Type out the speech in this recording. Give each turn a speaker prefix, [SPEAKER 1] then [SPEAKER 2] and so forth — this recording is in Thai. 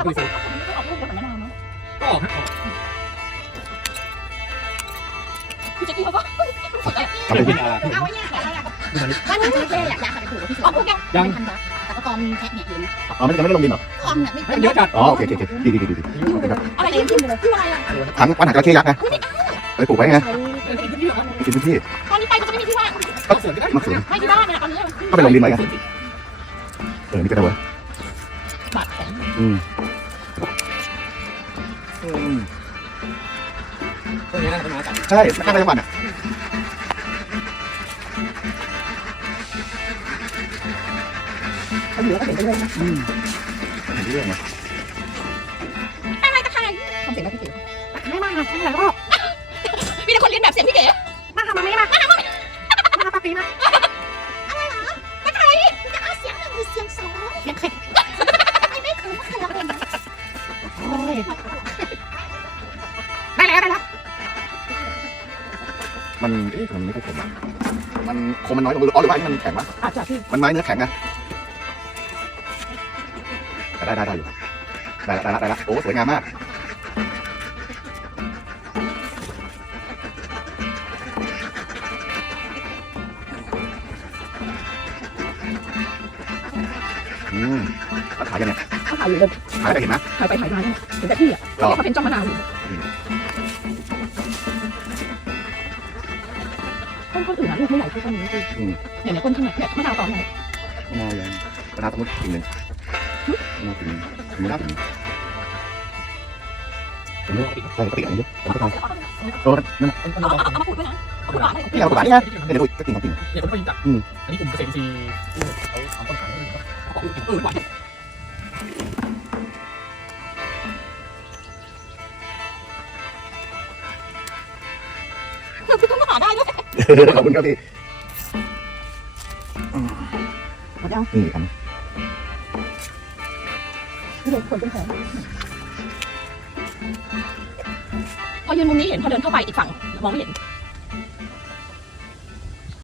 [SPEAKER 1] ผมคุยโซน
[SPEAKER 2] ออกลูกแล้วแต่มะนาวเนาะ
[SPEAKER 1] ก็ออกนะออก
[SPEAKER 2] พี่แจ็คกี้เขาก็
[SPEAKER 3] ทำเป็น
[SPEAKER 1] เป็นยา
[SPEAKER 2] เอาไว้เนี่ยอะไรอะ
[SPEAKER 1] ดูมัน
[SPEAKER 2] บ้านนี้แค่อยากยาขับไปถูกที่สุดอ๋อพวกแกเป็นพันยักษ์แต่ก็ตอมแค่เนี่ยเอง
[SPEAKER 3] อ๋อไม่ยังไม่ได้ลงดินเหรอ
[SPEAKER 2] คอมเนี่ย
[SPEAKER 1] ให้มันเยอะจัด
[SPEAKER 3] อ๋อโอเคโอเคโอเคดีดีดีดีดีอะ
[SPEAKER 2] ไรเองที่เลยที่อะไรอะ
[SPEAKER 3] ถังปัญหาจระเข้ยักษ์ไงไปปลูกไว้ไง
[SPEAKER 1] เป็นพื้นที่เหรอ
[SPEAKER 3] เป็นพื้นที่
[SPEAKER 2] ตอนนี้ไปก็จะไม่มีที่ว่าง
[SPEAKER 1] ก็สวนก็ได้
[SPEAKER 3] มะเขือ
[SPEAKER 2] ไม่ที่บ้านเนี่ยตอนนี้
[SPEAKER 3] ก็ไปลงดินไว้ไงเออนี่ก็ได้เว้ย อืม
[SPEAKER 1] ตรงนี้น่าจะเป็นมาจัด
[SPEAKER 3] ใช่ข้างในจังหวัดอะ
[SPEAKER 2] เขาอยู่แล้วก็เห็นไปเรื่อยนะ
[SPEAKER 3] อืมเห็นเรื่อยไง
[SPEAKER 2] อะไรตะไครทำเสียงแบบพี่เก๋ตะไม่มาทำอะไรก็
[SPEAKER 3] มันเอ๊ะทำไมมันไม่ค่อยคมอะมันคมมันน้อยลงอ๋อหรือว่าไอ้มันแข็งวะ
[SPEAKER 2] อาจจะพี่
[SPEAKER 3] มันไม้เนื้อแข็งนะแต่ได้ได้ได้อยู่ได้ละได้ละได้ละโอ้สวยงามมากอืมแล้วขายยังเนี่ย
[SPEAKER 2] เขาขายอยู่เลย
[SPEAKER 3] ขายได้เห็นไหม
[SPEAKER 2] ขายไปขายมาเนี่ยเห็นแต่พี่อะเขาเป็นจ้องมะนาวอยู่ ต้นต้นอื่นอะลูกไม่ใหญ่เท่าต้นนี้คือเนี่ยเนี่ยต้นข้างในเนี่ยมะนาวตอนไหน
[SPEAKER 3] มะนาวยังมะนาวสมมติกิ่งหนึ่งมะนาวกิ่งหนึ่งมะนาวกิ่งหนึ่งผมไม่ใช่ปกติอันนี้ผมก็ทำโอ้นั่น
[SPEAKER 2] เอาเอามาปลูกด้วยนะเอาปลูกอะไร
[SPEAKER 3] นี่เราปลูกแบบนี้ไงเนี่ยดูก็กิ่งของกิ่ง
[SPEAKER 1] เนี่ยคนก็ยิงจัดอันนี้กลุ่มเกษตรอินทรีย์เขาทำต้นขายเขาบอกเออหวาน
[SPEAKER 2] คือต้องหาได้ด้วย
[SPEAKER 3] ขอบคุณครับพี่
[SPEAKER 2] หมดยัง
[SPEAKER 3] นี่ครับ
[SPEAKER 2] คือคนเป็นแผลพอยืนมุมนี้เห็นพอเดินเข้าไปอีกฝั่งมองไม่เห็น